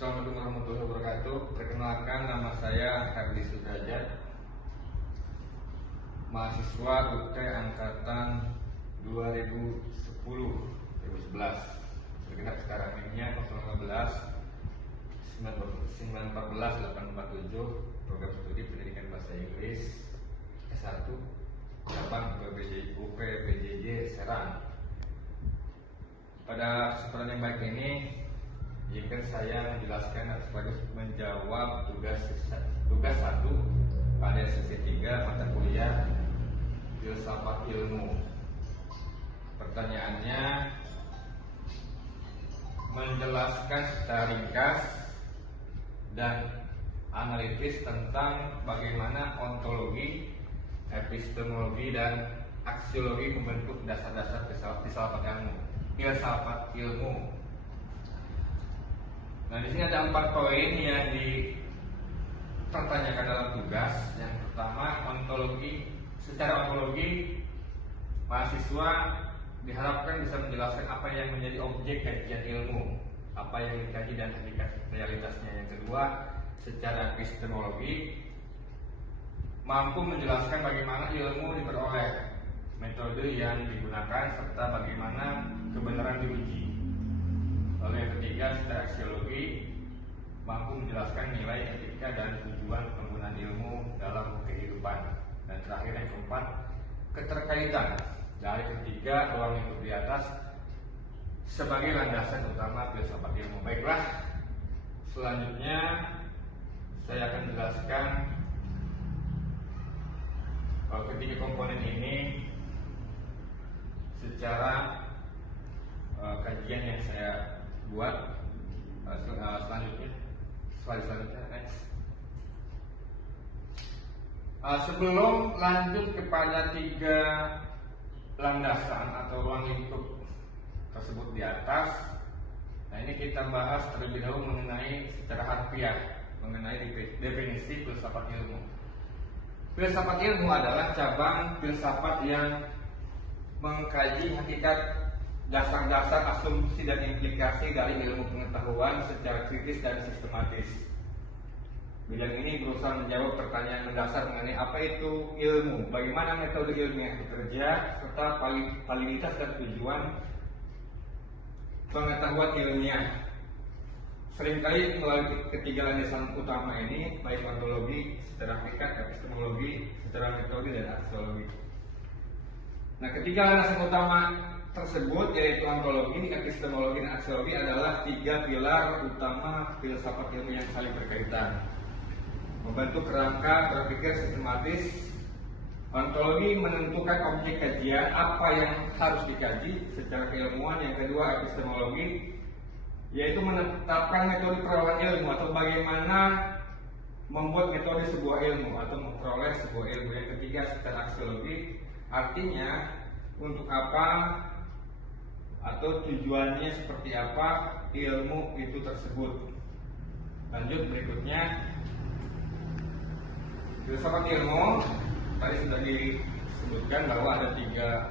Assalamualaikum warahmatullahi wabarakatuh. Perkenalkan, nama saya Herdi Sudrajat, mahasiswa UT angkatan 2010-2011. Bergerak sekarang ini 015-914-847, program studi pendidikan bahasa Inggris S1 cabang UPBJJ Serang. Pada kesempatan yang baik ini, izinkan saya menjelaskan sekaligus menjawab tugas 1 pada sesi 3 mata kuliah Filsafat Ilmu. Pertanyaannya, menjelaskan secara ringkas dan analitis tentang bagaimana ontologi, epistemologi, dan aksiologi membentuk dasar-dasar filsafat ilmu. Nah, di sini ada 4 poin yang dipertanyakan dalam tugas. Yang pertama, ontologi. Secara ontologi, mahasiswa diharapkan bisa menjelaskan apa yang menjadi objek kajian ilmu, apa yang dikaji dan hakikat realitasnya. Yang kedua, secara epistemologi, mampu menjelaskan bagaimana ilmu diperoleh, metode yang digunakan, serta bagaimana kebenaran diuji. Lalu yang ketiga, secara aksiologi, mampu menjelaskan nilai, etika, dan tujuan penggunaan ilmu dalam kehidupan. Dan terakhir, yang keempat, keterkaitan dari ketiga ruang lingkup di atas sebagai landasan utama filsafat ilmu. Baiklah, selanjutnya saya akan menjelaskan ketiga komponen ini secara kajian yang saya buat. Selanjutnya next. Sebelum lanjut kepada 3 landasan atau ruang lingkup tersebut di atas, nah ini kita bahas terlebih dahulu mengenai secara harfiah, mengenai definisi filsafat ilmu. Filsafat ilmu adalah cabang filsafat yang mengkaji hakikat, dasar-dasar, asumsi, dan implikasi dari ilmu pengetahuan secara kritis dan sistematis. Bidang ini berusaha menjawab pertanyaan mendasar mengenai apa itu ilmu, bagaimana metode ilmiah bekerja, serta validitas dan tujuan pengetahuan ilmiah. Seringkali melalui ketiga landasan utama ini, baik ontologi, secara hakikat, epistemologi, secara metode, dan aksiologi. Nah, ketiga landasan utama tersebut, yaitu ontologi, epistemologi, dan aksiologi, adalah 3 pilar utama filsafat ilmu yang saling berkaitan, membentuk kerangka berpikir sistematis. Ontologi menentukan objek kajian, apa yang harus dikaji secara keilmuan. Yang kedua, epistemologi, yaitu menetapkan metode perolahan ilmu atau bagaimana membuat metode sebuah ilmu atau memperoleh sebuah ilmu. Yang ketiga, secara aksiologi, artinya untuk apa atau tujuannya seperti apa ilmu itu tersebut. Lanjut berikutnya, filsafat ilmu tadi sudah disebutkan bahwa ada 3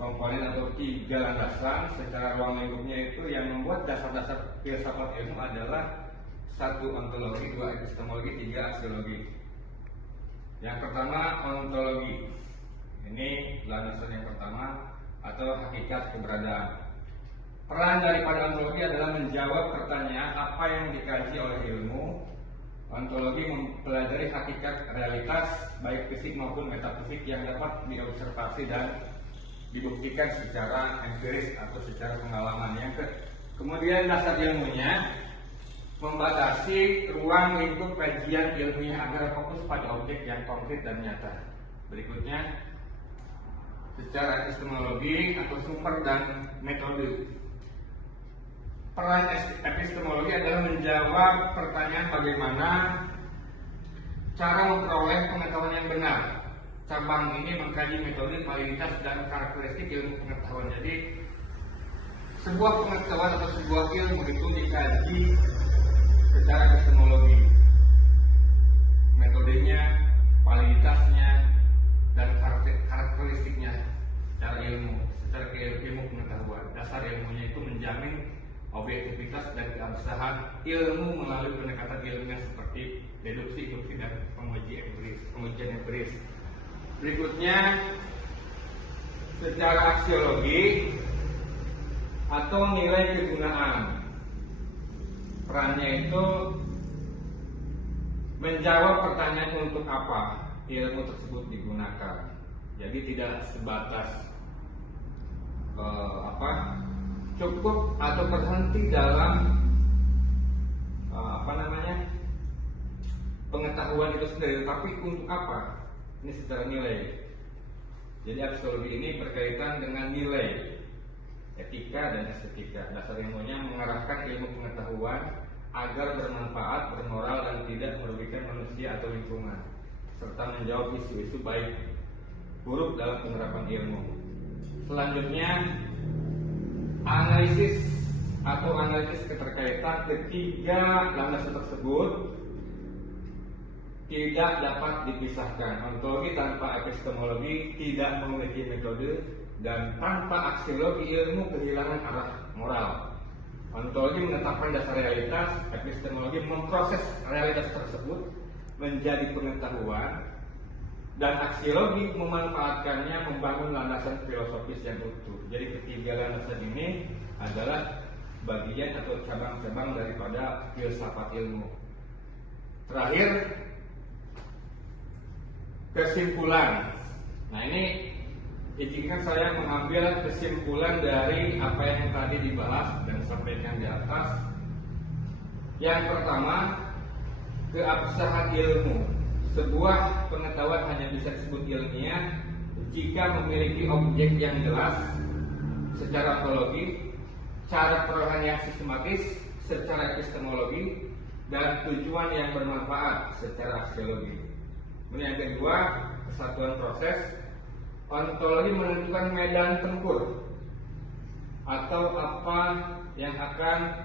komponen atau 3 landasan. Secara ruang lingkupnya itu yang membuat dasar-dasar filsafat ilmu adalah 1 ontologi, 2 epistemologi, 3 aksiologi. Yang pertama, ontologi. Ini landasan yang pertama atau hakikat keberadaan. Peran daripada ontologi adalah menjawab pertanyaan apa yang dikaji oleh ilmu. Ontologi mempelajari hakikat realitas, baik fisik maupun metafisik, yang dapat diobservasi dan dibuktikan secara empiris atau secara pengalaman. Kemudian dasar ilmunya membatasi ruang lingkup kajian ilmiah agar fokus pada objek yang konkret dan nyata. Berikutnya, secara epistemologi atau sumber dan metode. Peran epistemologi adalah menjawab pertanyaan bagaimana cara memperoleh pengetahuan yang benar. Cabang ini mengkaji metode, validitas, dan karakteristik ilmu pengetahuan. Jadi, sebuah pengetahuan atau sebuah ilmu itu dikaji secara epistemologi. Metodenya, validitasnya, dan karakteristiknya secara ilmu, secara ilmu pengetahuan. Dasar ilmunya itu menjamin objektivitas dan keabsahan ilmu melalui pendekatan ilmiah seperti deduksi, induksi, dan pengujian empiris. Berikutnya, secara aksiologi atau nilai kegunaan. Perannya itu menjawab pertanyaan untuk apa ilmu tersebut digunakan. Jadi tidak sebatas cukup atau berhenti dalam pengetahuan itu sendiri, tapi untuk apa? Ini secara nilai. Jadi aksiologi ini berkaitan dengan nilai, etika dan estetika. Dasar ilmunya mengarahkan ilmu pengetahuan agar bermanfaat, bermoral, dan tidak merugikan manusia atau lingkungan, serta menjawab isu-isu baik buruk dalam penerapan ilmu. Selanjutnya, analisis atau analisis keterkaitan ketiga landasan tersebut tidak dapat dipisahkan. Ontologi tanpa epistemologi tidak memiliki metode, dan tanpa aksiologi ilmu kehilangan arah moral. Ontologi menetapkan dasar realitas, epistemologi memproses realitas tersebut menjadi pengetahuan, dan aksiologi memanfaatkannya membangun landasan filosofis yang utuh. Jadi ketiga landasan ini adalah bagian atau cabang-cabang daripada filsafat ilmu. Terakhir, kesimpulan. Nah, ini izinkan saya mengambil kesimpulan dari apa yang tadi dibahas dan disampaikan di atas. Yang pertama, keabsahan ilmu. Sebuah pengetahuan hanya bisa disebut ilmiah jika memiliki objek yang jelas secara ontologi, cara perolehan yang sistematis secara epistemologi, dan tujuan yang bermanfaat secara aksiologi. Kemudian yang kedua, kesatuan proses. Ontologi menentukan medan tempur atau apa yang akan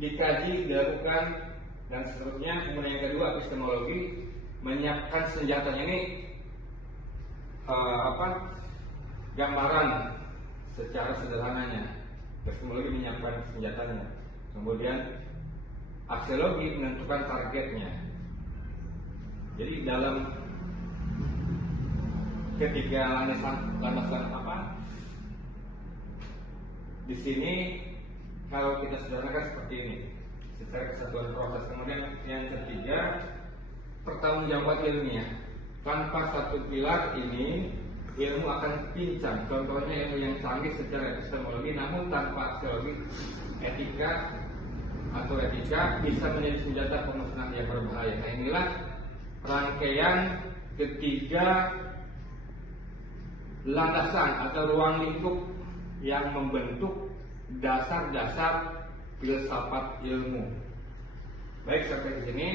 dikaji, dilakukan, dan seterusnya. Kemudian yang kedua, epistemologi menyiapkan senjatanya. Ini gambaran secara sederhananya. Epistemologi menyiapkan senjatanya. Kemudian aksiologi menentukan targetnya. Jadi dalam ketiga landasan di sini, kalau kita sederhanakan seperti ini, secara kesatuan proses. Kemudian yang ketiga, pertanggungjawaban ilmiah. Tanpa satu pilar ini, ilmu akan pincang. Contohnya ilmu yang canggih secara epistemologi, namun tanpa aksiologi, etika bisa menjadi senjata pemusnah yang berbahaya. Nah, inilah rangkaian ketiga landasan atau ruang lingkup yang membentuk dasar-dasar filsafat ilmu. Baik, sampai di sini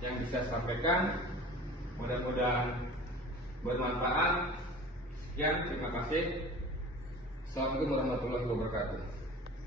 yang bisa saya sampaikan. Mudah-mudahan bermanfaat. Sekian, terima kasih. Assalamualaikum warahmatullahi wabarakatuh.